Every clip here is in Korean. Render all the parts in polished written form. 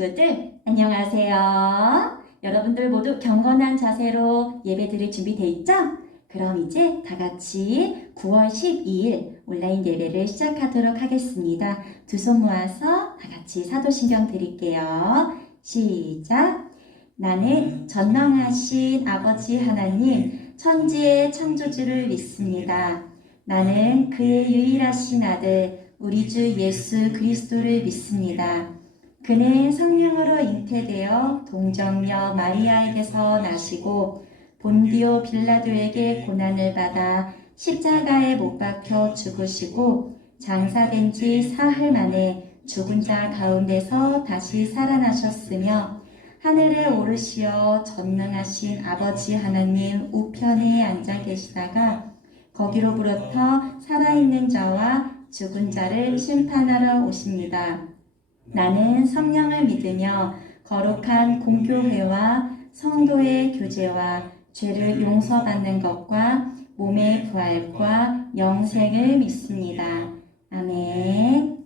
친구들 안녕하세요. 여러분들 모두 경건한 자세로 예배드릴 준비돼 있죠? 그럼 이제 다 같이 9월 12일 온라인 예배를 시작하도록 하겠습니다. 두 손 모아서 다 같이 사도신경 드릴게요. 시작! 나는 전능하신 아버지 하나님 천지의 창조주를 믿습니다. 나는 그의 유일하신 아들 우리 주 예수 그리스도를 믿습니다. 그는 성령으로 잉태되어 동정녀 마리아에게서 나시고 본디오 빌라도에게 고난을 받아 십자가에 못 박혀 죽으시고 장사된 지 사흘 만에 죽은 자 가운데서 다시 살아나셨으며 하늘에 오르시어 전능하신 아버지 하나님 우편에 앉아 계시다가 거기로부터 살아있는 자와 죽은 자를 심판하러 오십니다. 나는 성령을 믿으며 거룩한 공교회와 성도의 교제와 죄를 용서받는 것과 몸의 부활과 영생을 믿습니다. 아멘.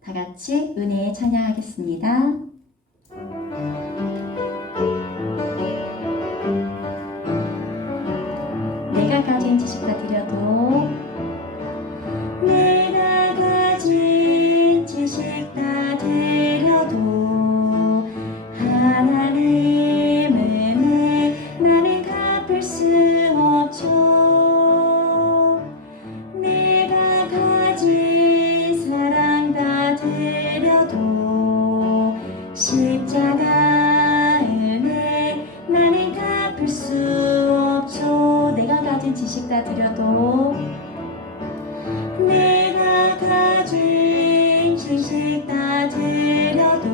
다 같이 은혜에 찬양하겠습니다. 내가 가진 지식 다 드려도 내가 가진 지식 다 드려도 하나님 은혜 나는 갚을 수 없죠. 내가 가진 사랑 다 드려도 십자가 은혜 나는 갚을 수 없죠. 내가 가진 지식 다 드려도 내가 가진 지식 다 드려도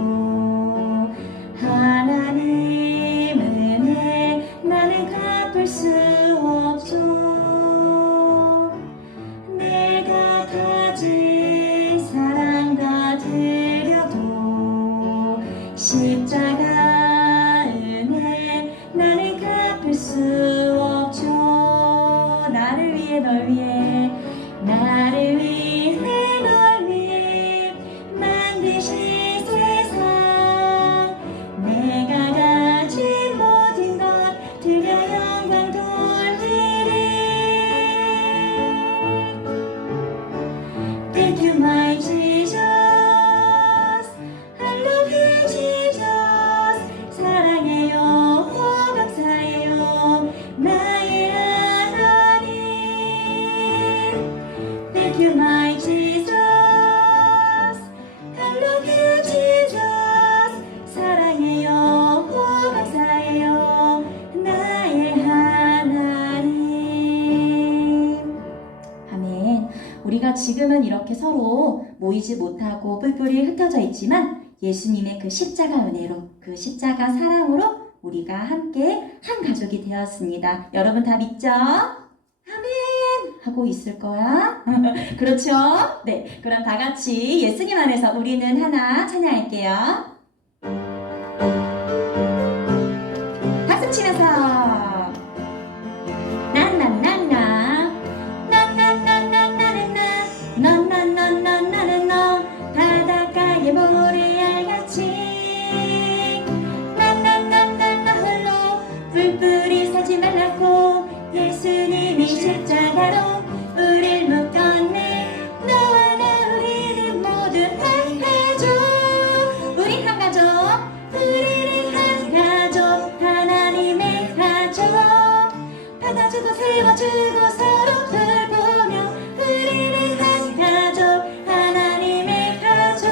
하나님 은혜 나는 갚을 수 없죠. 내가 가진 사랑 다 드려도 십자가 은혜 나는 갚을 수 없죠. 나를 위해 널 위해 나를 위해 널 위해 만드신 세상 내가 가진 모든 것 드려 영광 돌리리. Thank you my Jesus, I love you Jesus. 사랑해요 감사해요 나의 하나님. Thank you my Jesus, I love you Jesus. 사랑해요 감사해요 나의 하나님. 아멘. 우리가 지금은 이렇게 서로 모이지 못하고 뿔뿔이 흩어져 있지만 예수님의 그 십자가 은혜로 그 십자가 사랑으로 우리가 함께 한 가족이 되었습니다. 여러분 다 믿죠? 아멘 하고 있을 거야. 그렇죠? 네, 그럼 다 같이 예수님 안에서 우리는 하나 찬양할게요. 박수 치면서 나나나나 나나나나나나 나나나나나나 바닷가의 모래알같이 나나나나나 홀로 뿔뿔이 서지 말라고 예수님이 십자가로 우릴 묶었네. 너와 나 우리는 모두 한 가족. 우리 한 가족. 우리는 한 가족. 하나님의 가족. 받아주고 세워주고 서로 돌보며 우리는 한 가족. 하나님의 가족.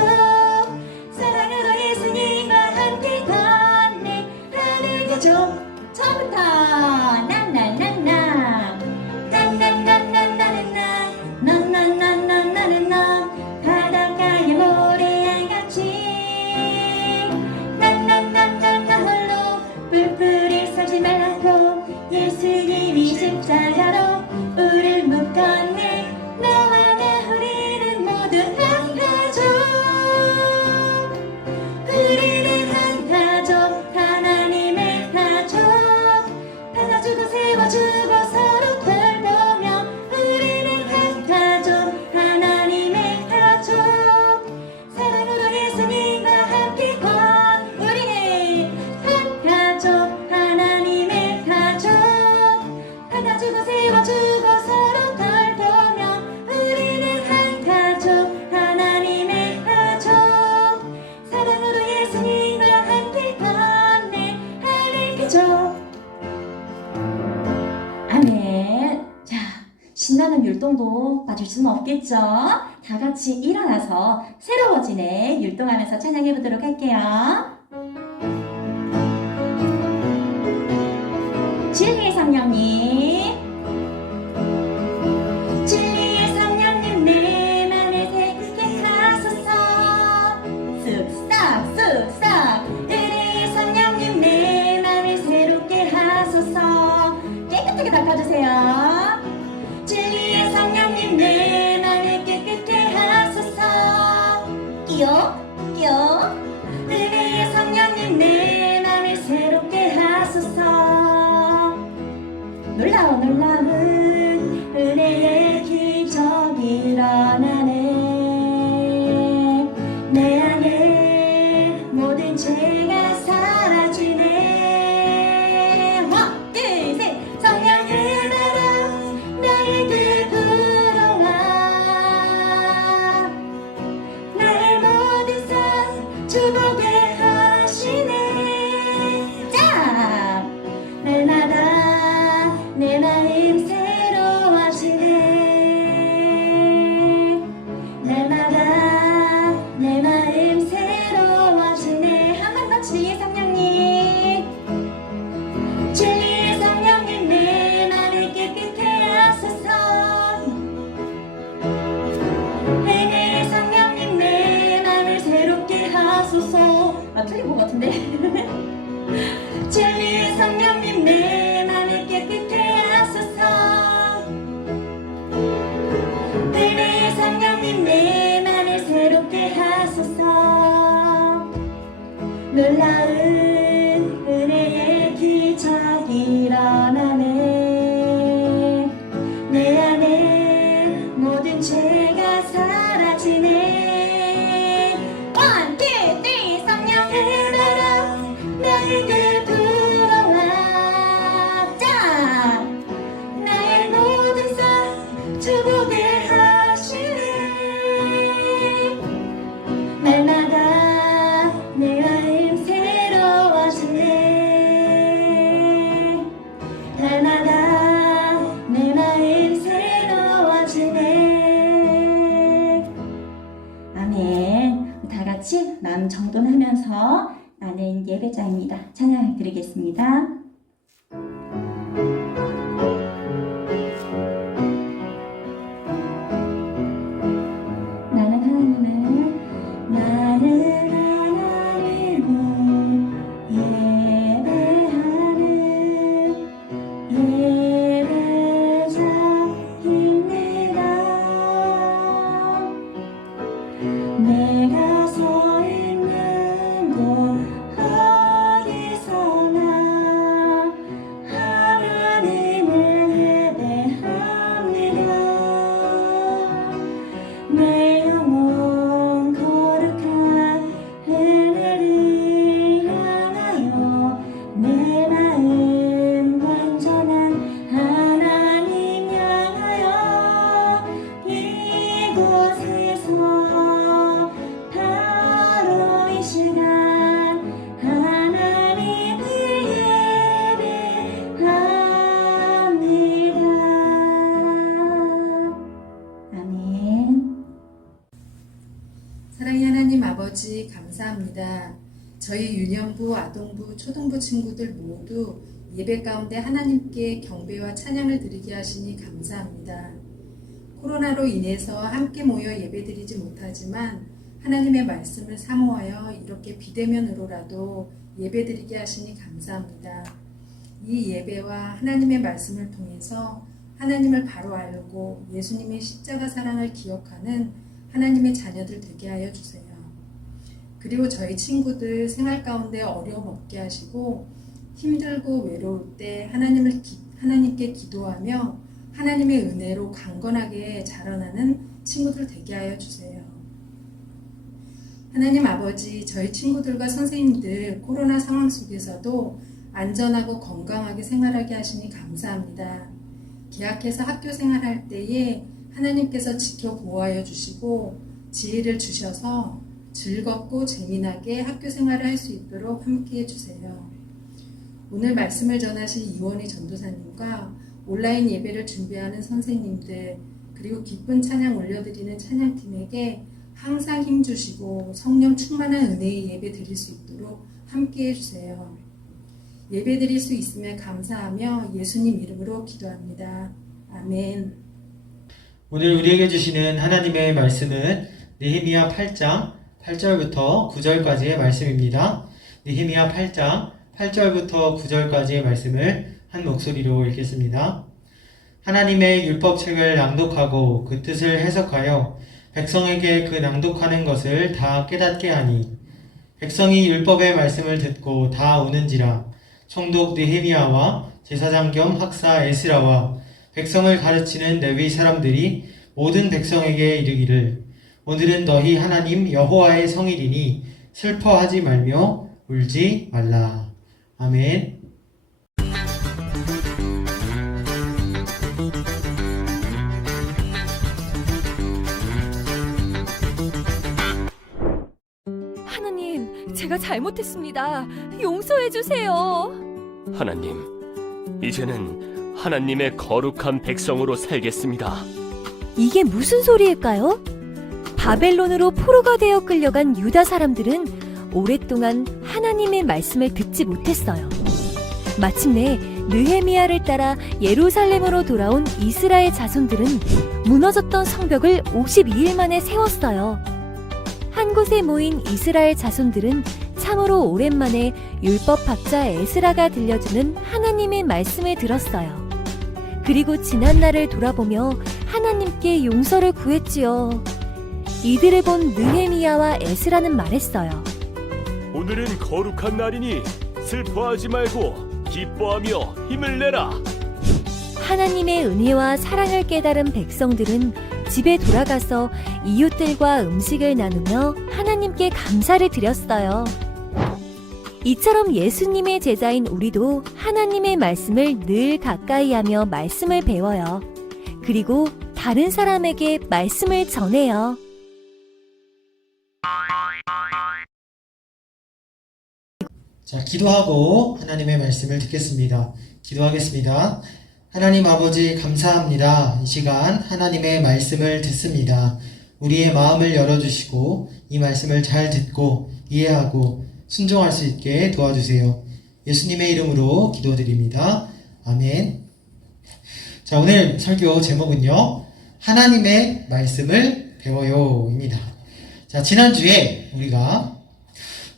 사랑으로 예수님과 함께 걷네. 하늘 가족. 처음부터 나나나나 나나나나나나 나나나나나나 바닷가의 모래알같이 나나나나나 홀로 뿔뿔이 서지 말라고 예수님이 십자가로 우릴 묶었네. 너와 나 우리는 모두 한 가족. 우리는 한 가족. 하나님의 가족. 보여줘. 아멘. 자, 신나는 율동도 빠질 수는 없겠죠? 다 같이 일어나서 새로워지네 율동하면서 찬양해 보도록 할게요. 진리의 성령님, 진리의 성령님 내 맘을 새롭게 하소서. 쓱싹 쓱싹. 은혜의 성령님 내 맘을 새롭게 하소서. 깨끗하게 닦아주세요. 진리의 성령님 내 맘을 깨끗게 하소서. 끼요 끼요. 은혜의 성령님 내 맘을 새롭게 하소서. 놀라운 은혜의 기적이 일어나네. 내 안에 모든 죄가 사라지네. 하나 둘 셋. 성령을 따라 나에게 불어와. 나의 모든 삶 주보게 하시네. 자, 날마다 내 마음 새로워지네. 날마다 내 마음 새로워지네. 한 번 더. 진리의 성령님, 진리의 성령님 내 맘을 깨끗게 하소서. 은혜의 성령님 내 맘을 새롭게 하소서. 아, 틀린 것 같은데. 진리의 성령님 내 맘을 깨끗게 하소서. 은혜의 성령님 내 맘을 새롭게 하소서. 놀라운 은혜의 기적이 일어나네. 내 안에 모든 죄가 사라지네. 원, 투, 쓰리. 성령을 따라 나에게 불어와. 자, 나의 모든 삶 주보게 하시네. 날마다 내 마음 새로워지네. 날마다 내 마음 새로워지네. 아멘. 다 같이 마음 정돈하면서 나는 예배자입니다. 찬양 드리겠습니다. 나는 하나님을 예배하는 예배자입니다. 내가 서 있는 곳 어디서나 하나님을 예배합니다. 내 영혼 거룩한 은혜를 향하여 내 마음 완전한 하나님 향하여 이곳에서 바로 이 시간 하나님을 예배합니다. 아멘. 사랑의 하나님 아버지 감사합니다. 저희 유년부, 아동부, 초등부 친구들 모두 예배 가운데 하나님께 경배와 찬양을 드리게 하시니 감사합니다. 코로나로 인해서 함께 모여 예배드리지 못하지만 하나님의 말씀을 사모하여 이렇게 비대면으로라도 예배드리게 하시니 감사합니다. 이 예배와 하나님의 말씀을 통해서 하나님을 바로 알고 예수님의 십자가 사랑을 기억하는 하나님의 자녀들 되게 하여 주세요. 그리고 저희 친구들 생활 가운데 어려움 없게 하시고 힘들고 외로울 때 하나님께 기도하며 하나님의 은혜로 강건하게 자라나는 친구들 되게 하여 주세요. 하나님 아버지, 저희 친구들과 선생님들 코로나 상황 속에서도 안전하고 건강하게 생활하게 하시니 감사합니다. 계약해서 학교 생활할 때에 하나님께서 지켜 보호하여 주시고 지혜를 주셔서 즐겁고 재미나게 학교 생활을 할 수 있도록 함께 해주세요. 오늘 말씀을 전하신 이원희 전도사님과 온라인 예배를 준비하는 선생님들, 그리고 기쁜 찬양 올려드리는 찬양팀에게 항상 힘주시고 성령 충만한 은혜의 예배 드릴 수 있도록 함께 해주세요. 예배 드릴 수 있음에 감사하며 예수님 이름으로 기도합니다. 아멘. 오늘 우리에게 주시는 하나님의 말씀은 느헤미야 8장 8절부터 9절까지의 말씀입니다. 느헤미야 8장 8절부터 9절까지의 말씀을 한 목소리로 읽겠습니다. 하나님의 율법책을 낭독하고 그 뜻을 해석하여 백성에게 그 낭독하는 것을 다 깨닫게 하니 백성이 율법의 말씀을 듣고 다 오는지라. 총독 느헤미야와 제사장 겸 학사 에스라와 백성을 가르치는 레위 사람들이 모든 백성에게 이르기를 오늘은 너희 하나님 여호와의 성일이니 슬퍼하지 말며 울지 말라. 아멘. 하나님, 제가 잘못했습니다. 용서해 주세요. 하나님, 이제는 하나님의 거룩한 백성으로 살겠습니다. 이게 무슨 소리일까요? 바벨론으로 포로가 되어 끌려간 유다 사람들은 오랫동안 하나님의 말씀을 듣지 못했어요. 마침내 느헤미야를 따라 예루살렘으로 돌아온 이스라엘 자손들은 무너졌던 성벽을 52일 만에 세웠어요. 한 곳에 모인 이스라엘 자손들은 참으로 오랜만에 율법학자 에스라가 들려주는 하나님의 말씀을 들었어요. 그리고 지난 날을 돌아보며 하나님께 용서를 구했지요. 이들을 본 느헤미야와 에스라는 말했어요. 오늘은 거룩한 날이니 슬퍼하지 말고 기뻐하며 힘을 내라. 하나님의 은혜와 사랑을 깨달은 백성들은 집에 돌아가서 이웃들과 음식을 나누며 하나님께 감사를 드렸어요. 이처럼 예수님의 제자인 우리도 하나님의 말씀을 늘 가까이 하며 말씀을 배워요. 그리고 다른 사람에게 말씀을 전해요. 자, 기도하고 하나님의 말씀을 듣겠습니다. 기도하겠습니다. 하나님 아버지 감사합니다. 이 시간 하나님의 말씀을 듣습니다. 우리의 마음을 열어주시고 이 말씀을 잘 듣고 이해하고 순종할 수 있게 도와주세요. 예수님의 이름으로 기도드립니다. 아멘. 자, 오늘 설교 제목은요, 하나님의 말씀을 배워요입니다. 자, 지난주에 우리가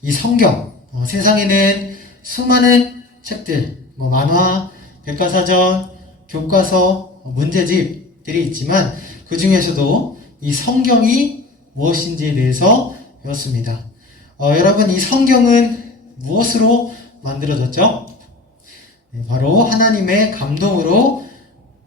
이 성경, 세상에는 수많은 책들, 만화, 백과사전, 교과서, 문제집들이 있지만 그 중에서도 이 성경이 무엇인지에 대해서 배웠습니다. 여러분, 이 성경은 무엇으로 만들어졌죠? 바로 하나님의 감동으로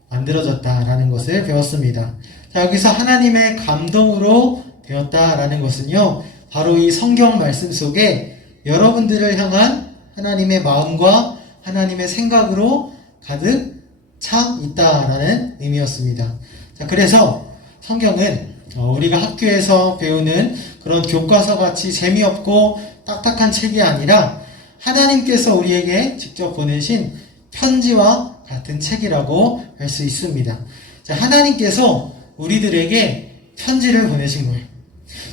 만들어졌다라는 것을 배웠습니다. 자, 여기서 하나님의 감동으로 되었다라는 것은요, 바로 이 성경 말씀 속에 여러분들을 향한 하나님의 마음과 하나님의 생각으로 가득 차 있다라는 의미였습니다. 자, 그래서 성경은 우리가 학교에서 배우는 그런 교과서 같이 재미없고 딱딱한 책이 아니라 하나님께서 우리에게 직접 보내신 편지와 같은 책이라고 할 수 있습니다. 자, 하나님께서 우리들에게 편지를 보내신 거예요.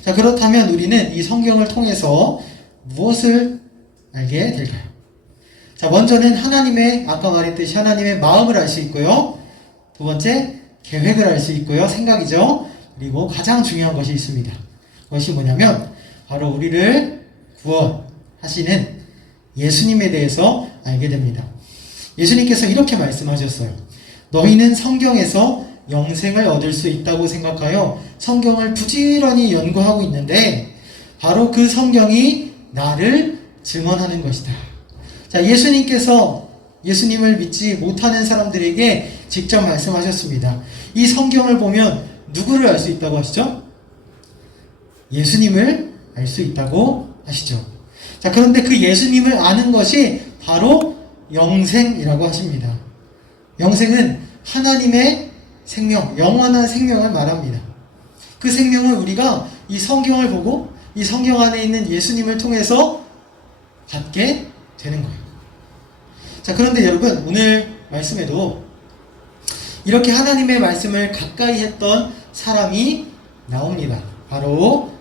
자, 그렇다면 우리는 이 성경을 통해서 무엇을 알게 될까요? 자, 먼저는 아까 말했듯이 하나님의 마음을 알 수 있고요. 두 번째, 계획을 알 수 있고요. 생각이죠. 그리고 가장 중요한 것이 있습니다. 그것이 뭐냐면 바로 우리를 구원하시는 예수님에 대해서 알게 됩니다. 예수님께서 이렇게 말씀하셨어요. 너희는 성경에서 영생을 얻을 수 있다고 생각하여 성경을 부지런히 연구하고 있는데 바로 그 성경이 나를 증언하는 것이다. 자, 예수님께서 예수님을 믿지 못하는 사람들에게 직접 말씀하셨습니다. 이 성경을 보면 누구를 알 수 있다고 하시죠? 예수님을 알 수 있다고 하시죠. 자, 그런데 그 예수님을 아는 것이 바로 영생이라고 하십니다. 영생은 하나님의 생명, 영원한 생명을 말합니다. 그 생명을 우리가 이 성경을 보고 이 성경 안에 있는 예수님을 통해서 갖게 되는 거예요. 자, 그런데 여러분, 오늘 말씀에도 이렇게 하나님의 말씀을 가까이 했던 사람이 나옵니다. 바로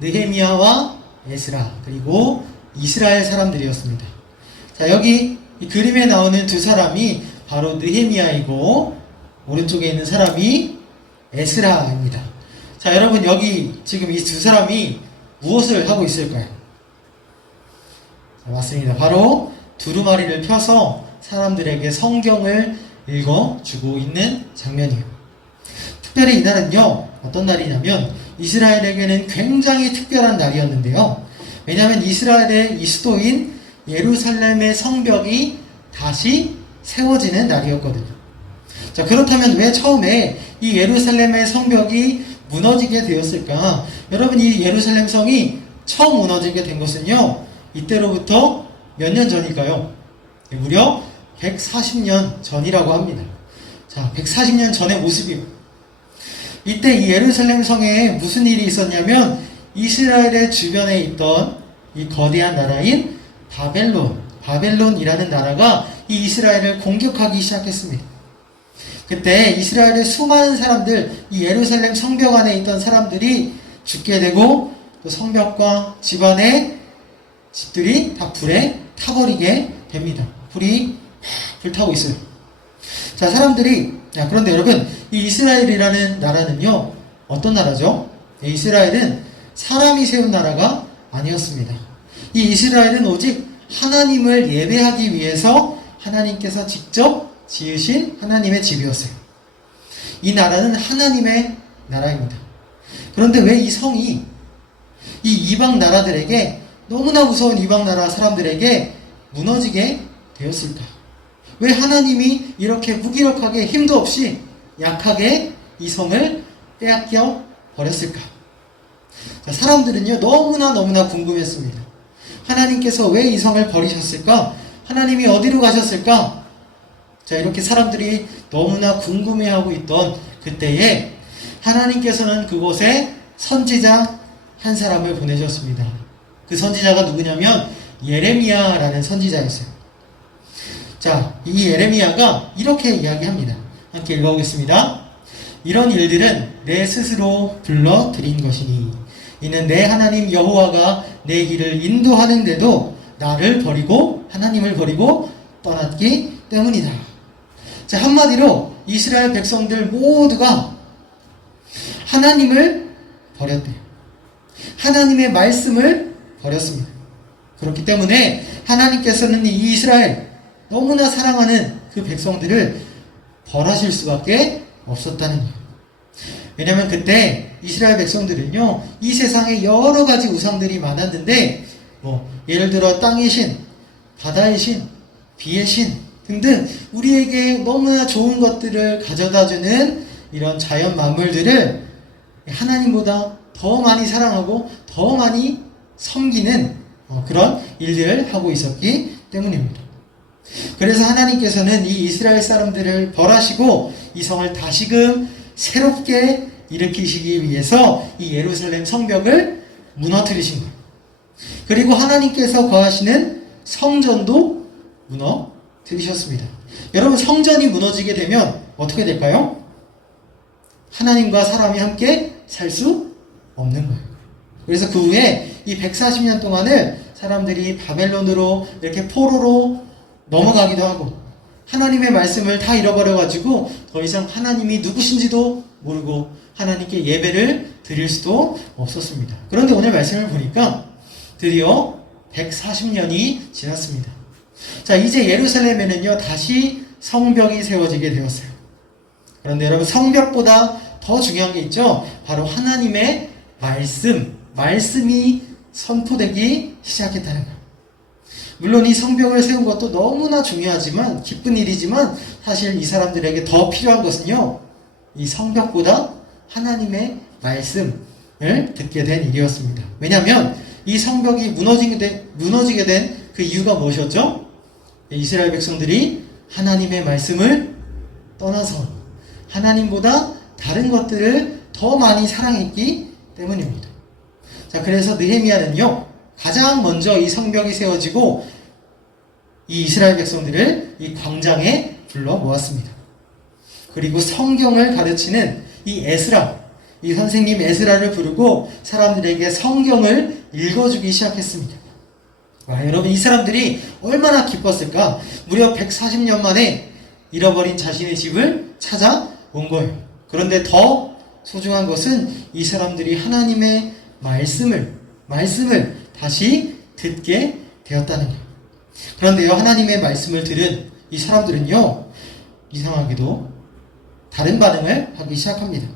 느헤미야와 에스라, 그리고 이스라엘 사람들이었습니다. 자, 여기 이 그림에 나오는 두 사람이 바로 느헤미야이고 오른쪽에 있는 사람이 에스라입니다. 자, 여러분, 여기 지금 이 두 사람이 무엇을 하고 있을까요? 자, 맞습니다. 바로 두루마리를 펴서 사람들에게 성경을 읽어주고 있는 장면이에요. 특별히 이날은요, 어떤 날이냐면 이스라엘에게는 굉장히 특별한 날이었는데요. 왜냐하면 이스라엘의 이 수도인 예루살렘의 성벽이 다시 세워지는 날이었거든요. 자, 그렇다면 왜 처음에 이 예루살렘의 성벽이 무너지게 되었을까? 여러분, 이 예루살렘 성이 처음 무너지게 된 것은요, 이때로부터 몇 년 전일까요? 무려 140년 전이라고 합니다. 자, 140년 전의 모습이요. 이때 이 예루살렘 성에 무슨 일이 있었냐면 이스라엘의 주변에 있던 이 거대한 나라인 바벨론이라는 나라가 이 이스라엘을 공격하기 시작했습니다. 그때 이스라엘의 수많은 사람들, 이 예루살렘 성벽 안에 있던 사람들이 죽게 되고 또 성벽과 집안의 집들이 다 불에 타버리게 됩니다. 불이 불타고 있어요. 자, 그런데 여러분, 이 이스라엘이라는 나라는요, 어떤 나라죠? 이스라엘은 사람이 세운 나라가 아니었습니다. 이 이스라엘은 오직 하나님을 예배하기 위해서 하나님께서 직접 지으신 하나님의 집이었어요. 이 나라는 하나님의 나라입니다. 그런데 왜 이 성이 이 이방 나라들에게, 너무나 무서운 이방 나라 사람들에게 무너지게 되었을까? 왜 하나님이 이렇게 무기력하게 힘도 없이 약하게 이 성을 빼앗겨 버렸을까? 자, 사람들은요, 너무나 궁금했습니다. 하나님께서 왜 이 성을 버리셨을까? 하나님이 어디로 가셨을까? 자, 이렇게 사람들이 너무나 궁금해하고 있던 그때에 하나님께서는 그곳에 선지자 한 사람을 보내셨습니다. 그 선지자가 누구냐면 예레미야라는 선지자였어요. 자, 이 예레미야가 이렇게 이야기합니다. 함께 읽어보겠습니다. 이런 일들은 내 스스로 불러들인 것이니 이는 내 하나님 여호와가 내 길을 인도하는데도 나를 버리고 하나님을 버리고 떠났기 때문이다. 자, 한마디로 이스라엘 백성들 모두가 하나님을 버렸대요. 하나님의 말씀을 버렸습니다. 그렇기 때문에 하나님께서는 이 이스라엘 너무나 사랑하는 그 백성들을 벌하실 수밖에 없었다는 거예요. 왜냐하면 그때 이스라엘 백성들은요, 이 세상에 여러 가지 우상들이 많았는데, 예를 들어 땅의 신, 바다의 신, 비의 신 등등 우리에게 너무나 좋은 것들을 가져다주는 이런 자연 만물들을 하나님보다 더 많이 사랑하고 더 많이 섬기는 그런 일들을 하고 있었기 때문입니다. 그래서 하나님께서는 이 이스라엘 사람들을 벌하시고 이 성을 다시금 새롭게 일으키시기 위해서 이 예루살렘 성벽을 무너뜨리신 거예요. 그리고 하나님께서 거하시는 성전도 무너뜨리셨습니다. 여러분, 성전이 무너지게 되면 어떻게 될까요? 하나님과 사람이 함께 살 수 없는 거예요. 그래서 그 후에 이 140년 동안을 사람들이 바벨론으로 이렇게 포로로 넘어가기도 하고 하나님의 말씀을 다 잃어버려가지고 더 이상 하나님이 누구신지도 모르고 하나님께 예배를 드릴 수도 없었습니다. 그런데 오늘 말씀을 보니까 드디어 140년이 지났습니다. 자, 이제 예루살렘에는요, 다시 성벽이 세워지게 되었어요. 그런데 여러분, 성벽보다 더 중요한 게 있죠. 바로 하나님의 말씀이 선포되기 시작했다는 거예요. 물론 이 성벽을 세운 것도 너무나 중요하지만, 기쁜 일이지만, 사실 이 사람들에게 더 필요한 것은요, 이 성벽보다 하나님의 말씀을 듣게 된 일이었습니다. 왜냐하면 이 성벽이 무너지게 된 그 이유가 무엇이었죠? 이스라엘 백성들이 하나님의 말씀을 떠나서 하나님보다 다른 것들을 더 많이 사랑했기 때문입니다. 자, 그래서 느헤미야는요, 가장 먼저 이 성벽이 세워지고 이 이스라엘 백성들을 이 광장에 불러 모았습니다. 그리고 성경을 가르치는 이 에스라, 이 선생님 에스라를 부르고 사람들에게 성경을 읽어주기 시작했습니다. 와, 여러분, 이 사람들이 얼마나 기뻤을까? 무려 140년 만에 잃어버린 자신의 집을 찾아온 거예요. 그런데 더 소중한 것은 이 사람들이 하나님의 말씀을 다시 듣게 되었다는 거예요. 그런데요, 하나님의 말씀을 들은 이 사람들은요, 이상하게도 다른 반응을 하기 시작합니다.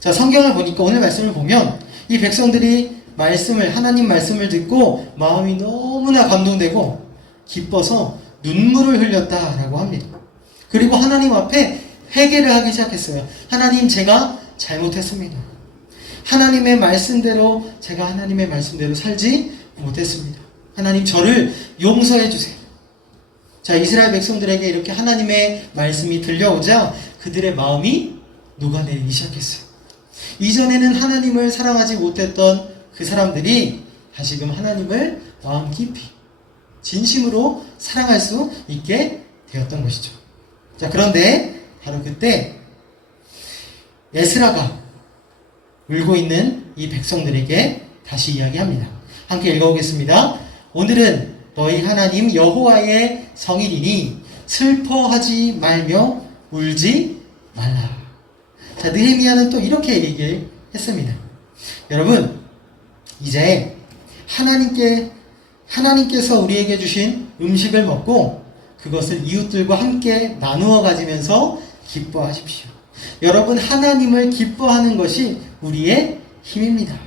자, 성경을 보니까, 오늘 말씀을 보면 이 백성들이 하나님 말씀을 듣고 마음이 너무나 감동되고 기뻐서 눈물을 흘렸다라고 합니다. 그리고 하나님 앞에 회개를 하기 시작했어요. 하나님, 제가 잘못했습니다. 하나님의 말씀대로 제가 하나님의 말씀대로 살지 못했습니다. 하나님, 저를 용서해 주세요. 자, 이스라엘 백성들에게 이렇게 하나님의 말씀이 들려오자 그들의 마음이 녹아내리기 시작했어요. 이전에는 하나님을 사랑하지 못했던 그 사람들이 다시금 하나님을 마음 깊이 진심으로 사랑할 수 있게 되었던 것이죠. 자, 그런데 바로 그때 에스라가 울고 있는 이 백성들에게 다시 이야기합니다. 함께 읽어보겠습니다. 오늘은 너희 하나님 여호와의 성일이니 슬퍼하지 말며 울지 말라. 자, 느헤미야는 또 이렇게 얘기했습니다. 여러분, 이제 하나님께서 우리에게 주신 음식을 먹고 그것을 이웃들과 함께 나누어 가지면서 기뻐하십시오. 여러분, 하나님을 기뻐하는 것이 우리의 힘입니다.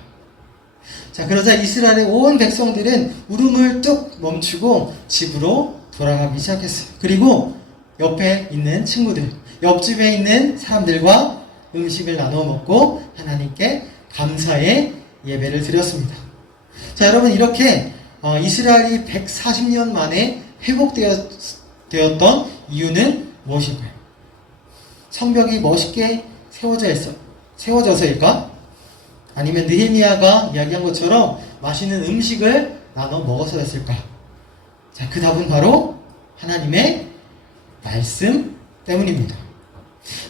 자, 그러자 이스라엘의 온 백성들은 울음을 뚝 멈추고 집으로 돌아가기 시작했어요. 그리고 옆에 있는 친구들, 옆집에 있는 사람들과 음식을 나눠 먹고 하나님께 감사의 예배를 드렸습니다. 자, 여러분, 이렇게 이스라엘이 140년 만에 회복되었던 이유는 무엇일까요? 성벽이 멋있게 세워져서일까? 아니면 느헤미야가 이야기한 것처럼 맛있는 음식을 나눠 먹어서였을까? 자, 그 답은 바로 하나님의 말씀 때문입니다.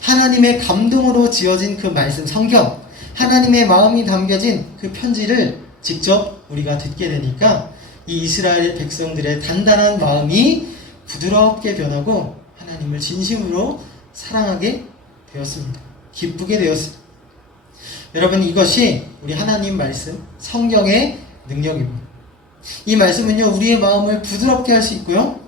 하나님의 감동으로 지어진 그 말씀, 성경, 하나님의 마음이 담겨진 그 편지를 직접 우리가 듣게 되니까 이 이스라엘 백성들의 단단한 마음이 부드럽게 변하고 하나님을 진심으로 사랑하게 되었습니다. 기쁘게 되었습니다. 여러분, 이것이 우리 하나님 말씀, 성경의 능력입니다. 이 말씀은요, 우리의 마음을 부드럽게 할 수 있고요,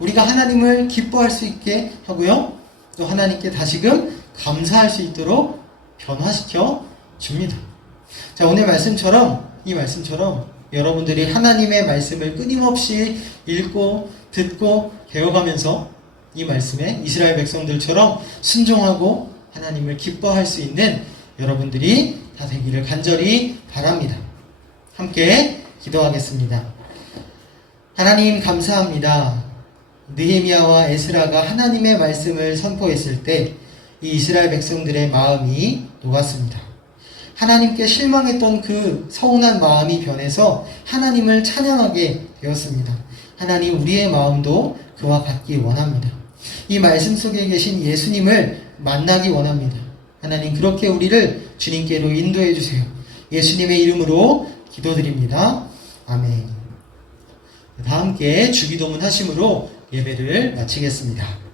우리가 하나님을 기뻐할 수 있게 하고요, 또 하나님께 다시금 감사할 수 있도록 변화시켜 줍니다. 자, 오늘 이 말씀처럼 여러분들이 하나님의 말씀을 끊임없이 읽고 듣고 배워가면서 이 말씀에 이스라엘 백성들처럼 순종하고 하나님을 기뻐할 수 있는 여러분들이 다 되기를 간절히 바랍니다. 함께 기도하겠습니다. 하나님, 감사합니다. 느헤미야와 에스라가 하나님의 말씀을 선포했을 때 이 이스라엘 백성들의 마음이 녹았습니다. 하나님께 실망했던 그 서운한 마음이 변해서 하나님을 찬양하게 되었습니다. 하나님, 우리의 마음도 그와 같기 원합니다. 이 말씀 속에 계신 예수님을 만나기 원합니다. 하나님, 그렇게 우리를 주님께로 인도해 주세요. 예수님의 이름으로 기도드립니다. 아멘. 다 함께 주기도문 하심으로 예배를 마치겠습니다.